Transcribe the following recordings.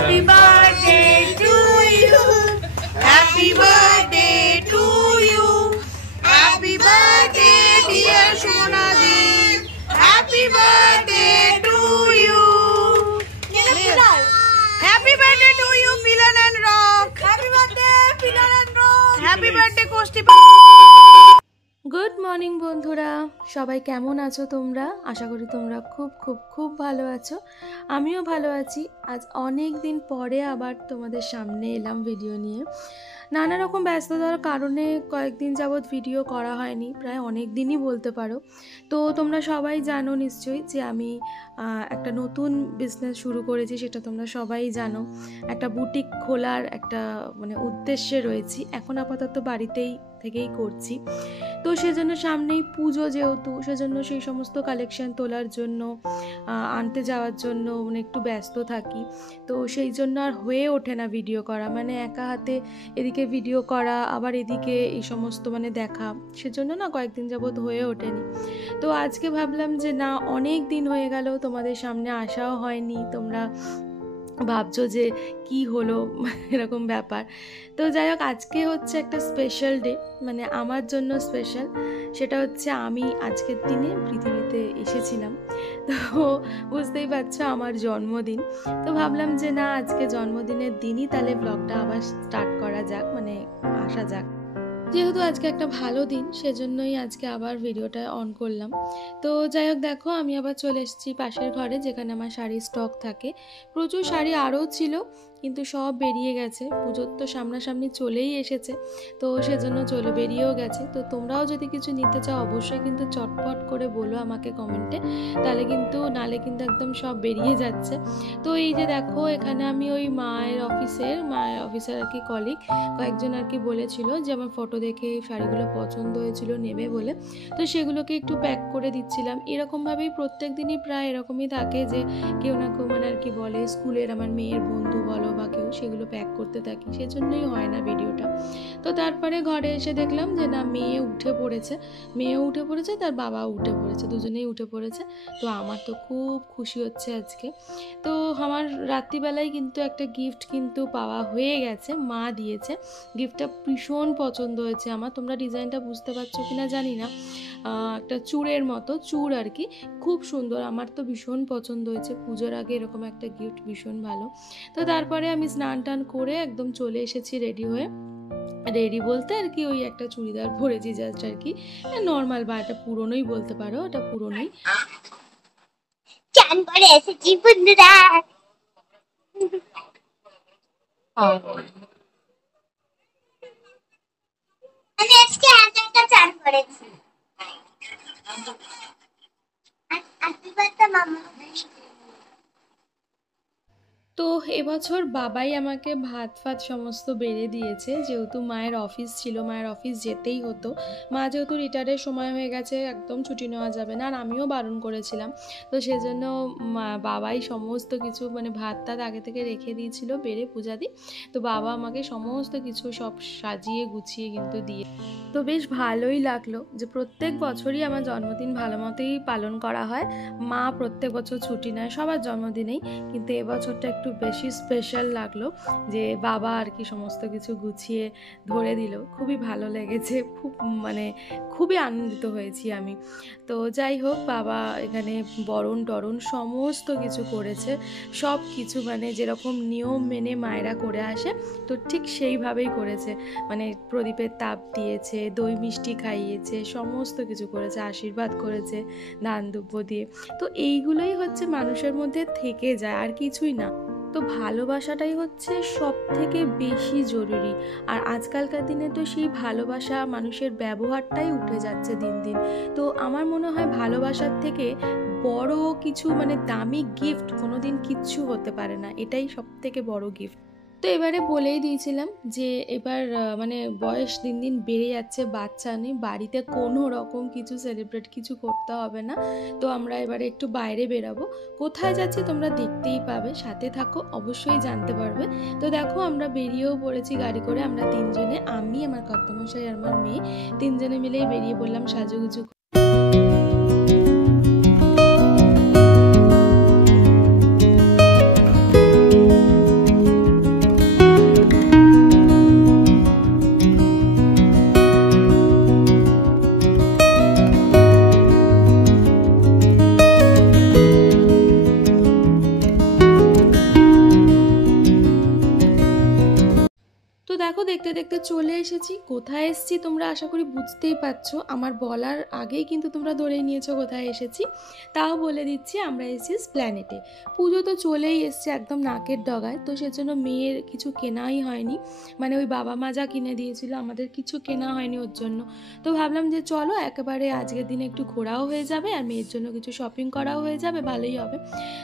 Happy birthday to you. Happy birthday to you. Happy birthday dear Shonadi. Happy birthday to you. Happy birthday to you, Pillar and Rock. Happy birthday, Pillar and Rock. Happy birthday, Kosti. Good morning বন্ধুরা, সবাই কেমন আছো তোমরা? আশা করি তোমরা খুব খুব খুব ভালো আছো। আমিও ভালো আছি। আজ অনেক দিন পরে আবার তোমাদের সামনে এলাম ভিডিও নিয়ে। নানা রকম ব্যস্ততার কারণে কয়েকদিন যাবৎ ভিডিও করা হয়নি, প্রায় অনেক দিনই বলতে পারো। তো তোমরা সবাই জানো নিশ্চয়ই যে আমি একটা নতুন বিজনেস শুরু করেছি, সেটা তোমরা সবাই জানো। একটা বুটিক খোলার একটা উদ্দেশ্যে রয়েছি। এখন আপাতত বাড়িতেই থেকেই করছি। তো সেজন্য সামনেই পুজো, যেহেতু সেজন্য সেই সমস্ত কালেকশন তোলার জন্য আনতে যাওয়ার জন্য একটু ব্যস্ত থাকি। তো সেই জন্য আর হয়ে ওঠে না ভিডিও করা, একা হাতে এদিকে ভিডিও করা আবার এদিকে এই সমস্ত দেখা, সেজন্য না কয়েকদিন যাবৎ হয়ে ওঠেনি। তো আজকে ভাবলাম যে না, অনেক দিন হয়ে গেল, তোমাদের সামনে আসাও হয়নি, তোমরা ভাবছো যে কি হলো এরকম ব্যাপার। তো যাই হোক, আজকে হচ্ছে একটা স্পেশাল ডে, আমার জন্য স্পেশাল। সেটা হচ্ছে আমি আজকের দিনে পৃথিবীতে এসেছিলাম। তো বুঝতেই পারছো, আমার জন্মদিন। তো ভাবলাম যে না, আজকে জন্মদিনের দিনই তাহলে ব্লগটা আবার স্টার্ট করা যাক, আসা যাক। যেহেতু আজকে একটা ভালো দিন, সেজন্যই আজকে আবার ভিডিওটা অন করলাম। তো যাই হোক, দেখো আমি আবার চলে এসেছি পাশের ঘরে, যেখানে আমার শাড়ির স্টক থাকে। প্রচুর শাড়ি আরও ছিল, কিন্তু সব বেরিয়ে গেছে। পুজোর তো সামনাসামনি চলেই এসেছে, তো সেজন্য বেরিয়েও গেছে। তো তোমরাও যদি কিছু নিতে চাও অবশ্যই কিন্তু চটপট করে বলো আমাকে কমেন্টে, নালে কিন্তু একদম সব বেরিয়ে যাচ্ছে। তো এই যে দেখো, এখানে আমি ওই মায়ের অফিসের আর কি কলিগ কয়েকজন আর কি বলেছিল যে আমার ফটো দেখে শাড়িগুলো পছন্দ হয়েছিল নেবে বলে, তো সেগুলোকে একটু প্যাক করে দিচ্ছিলাম। এরকমভাবেই প্রত্যেক দিনই প্রায় এরকমই থাকে যে কেউ না কেউ আর কি বলে, স্কুলের আমার মেয়ের বন্ধু বলো বা কেউ, সেগুলো প্যাক করতে থাকি, সেজন্যই হয় না ভিডিওটা। তো তারপরে ঘরে এসে দেখলাম যে না, মেয়েও উঠে পড়েছে, তার বাবাও উঠে পড়েছে, দুজনেই উঠে পড়েছে। তো আমার তো খুব খুশি হচ্ছে আজকে। তো আমার রাত্রিবেলায় কিন্তু একটা গিফট কিন্তু পাওয়া হয়ে গেছে, মা দিয়েছে। গিফটটা ভীষণ পছন্দ হয়েছে আমার। তোমরা ডিজাইনটা বুঝতে পারছো কিনা জানি না, একটা চূড়ের মতো চূড় আর কি, খুব সুন্দর। আমার তো ভীষণ পছন্দ হয়েছে। পুজোর আগে এরকম একটা গিফট ভীষণ ভালো। তো তারপরে আমি স্নান টান করে একদম চলে এসেছি রেডি হয়ে। রেডি বলতে আর কি ওই একটা চুড়িদার পরেছি জাস্ট আর কি, নর্মাল, বা এটা পুরনোই বলতে পারো, এটা পুরনোই। চান করে এসেছি বন্ধুরা। আমি আজকে একা চান করেছি। মামা। তো এবছর বাবাই আমাকে ভাত সমস্ত বেড়ে দিয়েছে, যেহেতু মায়ের অফিস ছিল, মায়ের অফিস যেতেই হতো। মা যেহেতু রিটায়ারের সময় হয়ে গেছে, একদম ছুটি নেওয়া যাবে না, আর আমিও বারণ করেছিলাম। তো সেজন্য বাবাই সমস্ত কিছু ভাত আগে থেকে রেখে দিয়েছিল বেড়ে পূজা দিই। তো বাবা আমাকে সমস্ত কিছু সব সাজিয়ে গুছিয়ে কিন্তু দিয়ে। তো বেশ ভালোই লাগলো যে প্রত্যেক বছরই আমার জন্মদিন ভালো মতোই পালন করা হয়। মা প্রত্যেক বছর ছুটি নেয় সবার জন্মদিনেই, কিন্তু এবছরটা একটু বেশি স্পেশাল লাগলো যে বাবা আর কি সমস্ত কিছু গুছিয়ে ধরে দিল। খুবই ভালো লেগেছে, খুবই আনন্দিত হয়েছি আমি। তো যাই হোক, বাবা এখানে বরণ টরণ সমস্ত কিছু করেছে, সব কিছু যেরকম নিয়ম মেনে মায়েরা করে আসে, তো ঠিক সেইভাবেই করেছে। প্রদীপের তাপ দিয়েছে, দই মিষ্টি খাইয়েছে, সমস্ত কিছু করেছে, আশীর্বাদ করেছে ধান দুব্য দিয়ে। তো এইগুলোই হচ্ছে মানুষের মধ্যে থেকে যায়, আর কিছুই না। তো ভালোবাসাটাই হচ্ছে সব থেকে বেশি জরুরি। আর আজকালকার দিনে তো সেই ভালোবাসা, মানুষের ব্যবহারটাই উঠে যাচ্ছে দিন দিন। তো আমার মনে হয় ভালোবাসার থেকে বড় কিছু দামি গিফট কোনোদিন কিচ্ছু হতে পারে না, এটাই সব থেকে বড় গিফট। তো এবারে বলেই দিয়েছিলাম যে এবার বয়স দিন দিন বেড়ে যাচ্ছে, বাচ্চা নেই বাড়িতে, কোনো রকম কিছু সেলিব্রেট কিছু করতে হবে না। তো আমরা এবারে একটু বাইরে বেরাবো। কোথায় যাচ্ছি তোমরা দেখতেই পাবে, সাথে থাকো, অবশ্যই জানতে পারবে। তো দেখো, আমরা বেরিয়েও পড়েছি গাড়ি করে। আমরা তিনজনে, আমি, আমার কর্তামশাই আর আমার মেয়ে, তিনজনে মিলেই বেরিয়ে পড়লাম সাজুগুজু। দেখো দেখতে দেখতে চলে এসেছি। কোথায় এসেছি তোমরা আশা করি বুঝতেই পারছো, আমার বলার আগেই কিন্তু তোমরা ধরেই নিয়েছো কোথায় এসেছি। তাও বলে দিচ্ছি, আমরা এসেছি স্প্ল্যানেটে। পুজো তো চলেই এসছে একদম নাকের ডগায়, তো সেজন্য মেয়ের কিছু কেনাই হয়নি, মানে ওই বাবা মা যা কিনে দিয়েছিল আমাদের কিছু কেনা হয়নি ওর জন্য। তো ভাবলাম যে চলো একেবারে আজকের দিনে একটু ঘোরাও হয়ে যাবে আর মেয়ের জন্য কিছু শপিং করাও হয়ে যাবে, ভালোই হবে।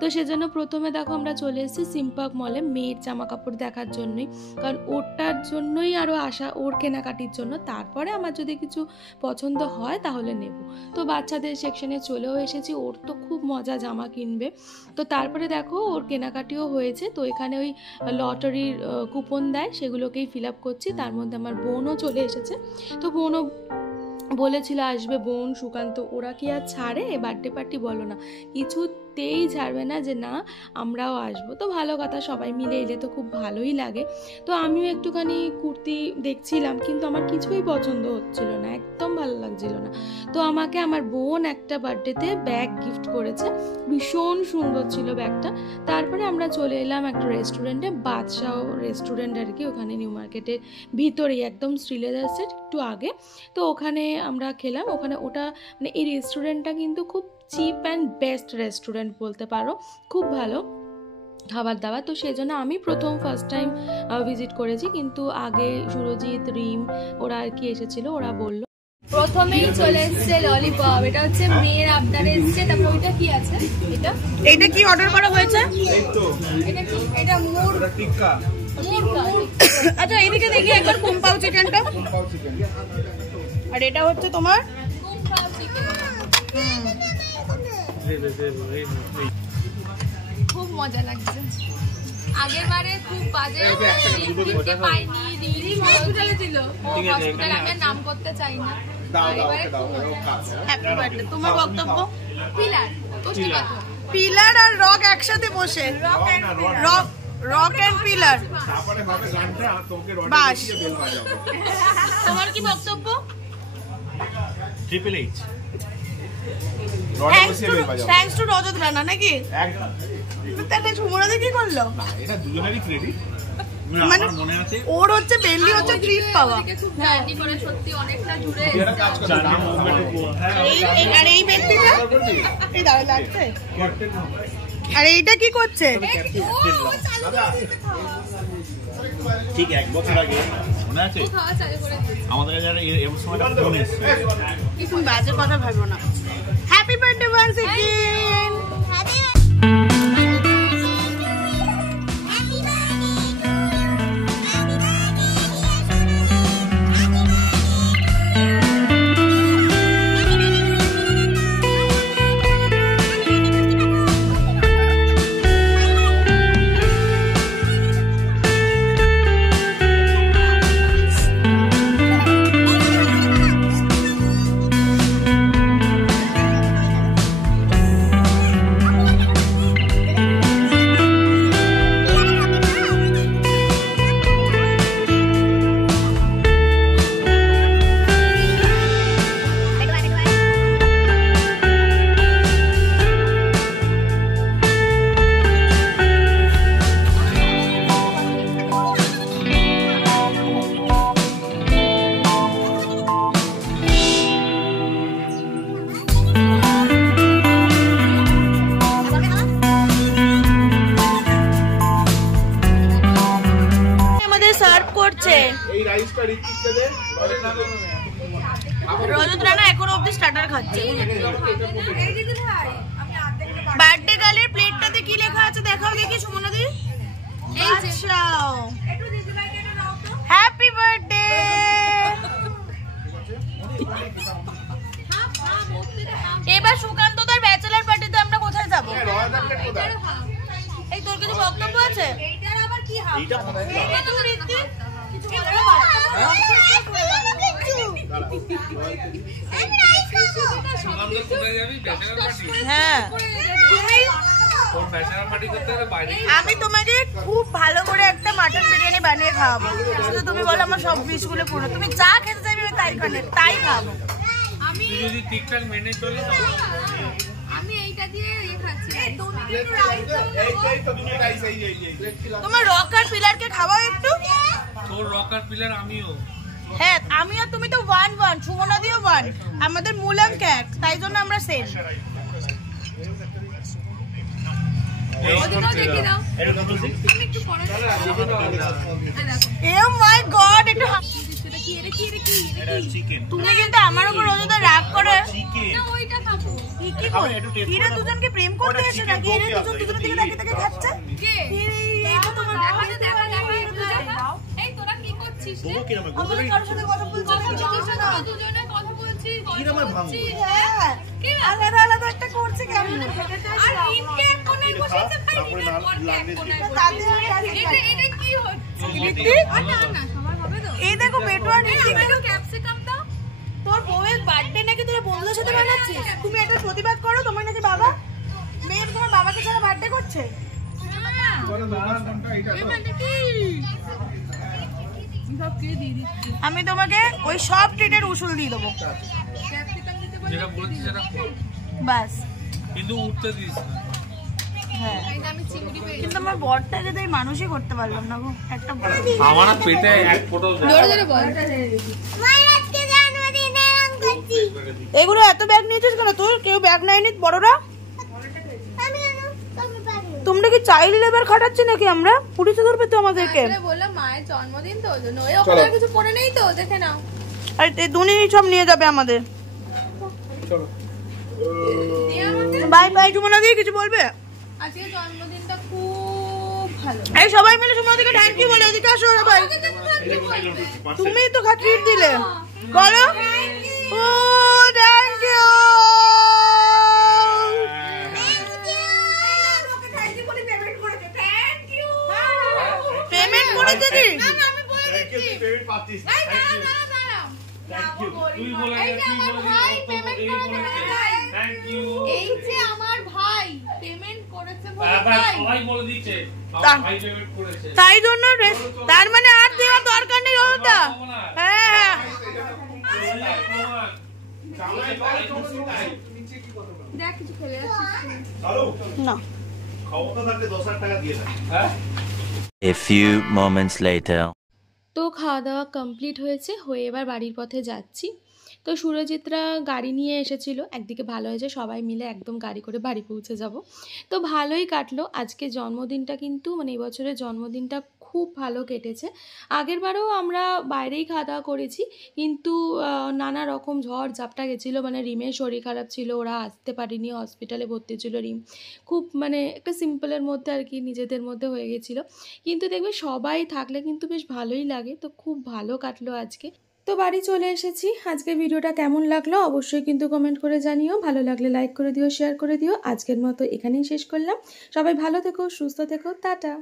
তো সেজন্য প্রথমে দেখো আমরা চলে এসেছি সিম্পাক মলে মেয়ের জামা কাপড় দেখার জন্যই, কারণ ওরটার জন্যই আরও আসা, ওর কেনাকাটির জন্য। তারপরে আমার যদি কিছু পছন্দ হয় তাহলে নেব। তো বাচ্চাদের সেকশনে চলেও এসেছি, ওর তো খুব মজা জামা কিনবে। তো তারপরে দেখো ওর কেনাকাটিও হয়েছে। তো এখানে ওই লটারির কুপন দেয়, সেগুলোকেই ফিল আপ করছি। তার মধ্যে আমার বোনও চলে এসেছে। তো বোনও বলেছিল আসবে, বোন সুকান্ত, ওরা কি আর ছাড়ে বার্থডে পার্টি, বলো না, কিছুতেই ছাড়বে না যে না আমরাও আসবো। তো ভালো কথা, সবাই মিলে এলে তো খুব ভালোই লাগে। তো আমিও একটুখানি কুর্তি দেখছিলাম, কিন্তু আমার কিছুই পছন্দ হচ্ছিল না, একদম ভালো লাগছিল না। তো আমাকে আমার বোন একটা বার্থডেতে ব্যাগ গিফট করেছে, ভীষণ সুন্দর ছিল ব্যাগটা। তারপরে আমরা চলে এলাম একটা রেস্টুরেন্টে, বাদশাহ রেস্টুরেন্ট আর কি, ওখানে নিউ মার্কেটের ভিতরেই একদম শ্রীলেদার্সের একটু আগে। তো ওখানে আমরা খেলাম। ওখানে ওটা মানে এই রেস্টুরেন্টটা কিন্তু খুব চিপ অ্যান্ড বেস্ট রেস্টুরেন্ট বলতে পারো, খুব ভালো খাবার দাবার। তো সেই জন্য আমি ফার্স্ট টাইম ভিজিট করেছি, কিন্তু আগে সুরজিৎ, রিম ওরা আর কি এসেছিল, ওরা বললো। প্রথমেই চলে এসছে ললিপপ, এটা হচ্ছে মেয়ের আবদারে এসছে। তারপর ওইটা কি আছে, এইটা কি অর্ডার করা হয়েছে? এটা কি? এটা মুর টিক্কা। আচ্ছা এইদিকে দেখি একবার কুম্পাও চিকেনটা। আর এটা হচ্ছে তোমার কুম্পাও চিকেন। খুব মজা লাগছে। আগের বারে খুব বাজে পাইনি, হসপিটালে ছিল, হসপিটালে আমি নাম করতে চাই না। Happy birthday. তোমার বক্তব্য? পিলার আর রক একসাথে বসে, রক এন্ড পিলার। বাস, তোমার কি বক্তব্য? Triple H. থ্যাঙ্কস টু রজত রানা নাকি? তাহলে সুমনাদি কি করলো? এটা দুজনেরই ক্রেডিট। মানে ওর হচ্ছে বেলি হচ্ছে ট্রিপ পাওয়া। খুব জার্নি করে সত্যি অনেকটা দূরে। আর এই ব্যক্তিটা এই দাঁড়া লাগছে। আর এইটা কি করছে? ঠিক 1 বছর আগে মনে আছে আমাদের যারা এই সময়টা ফোন এসেছে, কিছু বাজে কথা ভাবো না। Happy birthday once again. Rajat Rana এখনো অব্দি স্টার্টার খাচ্ছে। বার্থডে গার্লের প্লেটটাতে কি লেখা আছে দেখাও দেখি সুমনাদি। আচ্ছা, হ্যাপি বার্থডে। এবার সুকান্ত তার ব্যাচেলার পার্টিতে আমরা কোথায় যাব? এই তোর কিছু বক্তব্য আছে? এইটার আবার কি হবে? এইটা তো রীতি আমি তোমাকে খুব ভালো করে একটা মাটন বিরিয়ানি বানিয়ে খাওয়াবো, শুধু তুমি বলো আমার সব বিষগুলো পুরো, তুমি যা খেতে চাইবে তাই খাবো। আমি যদি ঠিকঠাক মেনে চলি আমি এইটা দিয়ে খাচ্ছি। তোমার রক আর পিলারকে খাওয়াও একটু। তোর রকার পিলার আমিও। হ্যাঁ আমি আর তুমি তো 1-1, সুমনাদিও 1, আমাদের মূলাঙ্ক এক, তাই জন্য আমরা সেম। ও মাই গড, একটু তুমি কিন্তু আমার উপর অযথা রাগ করে এরা দুজনকে প্রেম করতে এসে নাকি? এরা দুজন দুজনের দিকে তাকিয়ে তাকিয়ে খাচ্ছে। এইটা তোমার এই তোরা কি করছিস রে? আমাদের কারোর সাথে কথা বলছিস না? দুজনে কথা বলছিস, হ্যাঁ, আলাদা আলাদা একটা করছে কেমন? আর ইনকে এক কোণায় বসেছে, ভাই ইনকে এক কোণায় বসেছে। এটা কি হচ্ছে? না না সবার হবে তো। এই দেখো পেটোয়া নিচে একটু ক্যাপসিকাম দাও। তোর বউয়ের বার্থডে নাকি তোর বন্ধুদের সাথে বানাচ্ছিস? তুমি একটা প্রতিবাদ করো, তোমার নাকি বাবা মেয়ে তোমার বাবাকে ছাড়া বার্থডে করছে। আমি তোমাকে ওই সব ট্রিটের উসুল দিয়ে দেবো, যেটা বলেছিস সেটা কর। বাস। কিন্তু উঠতে দিস না। হ্যাঁ, আমি চিংড়ি পেয়ে কিন্তু আমার বরটাকে তাই মানুষই করতে পারলাম না গো। একটা আমার আর পেটে এক ফোঁটা জোরে জোরে বল। মায়ের আজকে জন্মদিনে রং করছি। এগুলো এত ব্যাগ নিয়েছিস কেন? তোর কেউ ব্যাগ নেয়নি বড়রা? আমি জানো তুমি পারবে। তোমরা কি চাইল্ড লেবার খাটাচ্ছি নাকি আমরা? পুলিশে ধরবে তো আমাদেরকে। আসলে বললাম মায়ের জন্মদিন তো ওই জন্য। ওই ওখানে আর কিছু পড়ে নেই তো, দেখে নাও। আর এই দুনি সব নিয়ে যাবে আমাদের। দিয়ে আমাকে বাই বাই। সুমনা দি কিছু বলবে? আজকে জন্মদিনটা খুব ভালো। এই সবাই মিলে সুমনাদিকে থ্যাংক ইউ বলে ওদিকে আসো রে ভাই। আমাকে তো thank you বলবে। তুমি তো ট্রিট দিলে, বলো। ও থ্যাংক ইউ। পেমেন্ট করেছে কি? আমি বলে দিচ্ছি। এই দাঁড়াও দাঁড়াও। তুই বলে এই যে আমার ভাই পেমেন্ট করেছে ভাই। Thank you. এই যে আমার ভাই পেমেন্ট করেছে বলে বাবা ভাই। সবাই বলে দিচ্ছে তা- আমার ভাই পেমেন্ট করেছে। তাই জন্য তার মানে আর দেওয়ার দরকার নেই ওটা। হ্যাঁ হ্যাঁ, দেখ কিছু খেলে আসছিস। না ক্ষমতা থাকলে 10,000 টাকা দিয়ে দেয়। A few moments later. তো খাওয়া দাওয়া কমপ্লিট হয়েছে, হয়ে এবার বাড়ির পথে যাচ্ছি। তো সুরজিৎরা গাড়ি নিয়ে এসেছিল, একদিকে ভালো হয়েছে সবাই মিলে একদম গাড়ি করে বাড়ি পৌঁছে যাব। তো ভালোই কাটলো আজকে জন্মদিনটা, কিন্তু মানে এই বছরের জন্মদিনটা খুব ভালো কেটেছে। আগেরবারও আমরা বাইরেই খাওয়া দাওয়া করেছি, কিন্তু নানা রকম ঝড় ঝাপটা গেছিলো, মানে রিমের শরীর খারাপ ছিল, ওরা আসতে পারেনি, হসপিটালে ভর্তি ছিল রিম। খুব মানে একটা সিম্পলের মধ্যে আর কি নিজেদের মধ্যে হয়ে গেছিলো। কিন্তু দেখবে সবাই থাকলে কিন্তু বেশ ভালোই লাগে। তো খুব ভালো কাটলো আজকে। তো বাড়ি চলে এসেছি। আজকের ভিডিওটা কেমন লাগলো অবশ্যই কিন্তু কমেন্ট করে জানিও। ভালো লাগলে লাইক করে দিও, শেয়ার করে দিও। আজকের মতো এখানেই শেষ করলাম। সবাই ভালো থেকো, সুস্থ থেকো, টাটা।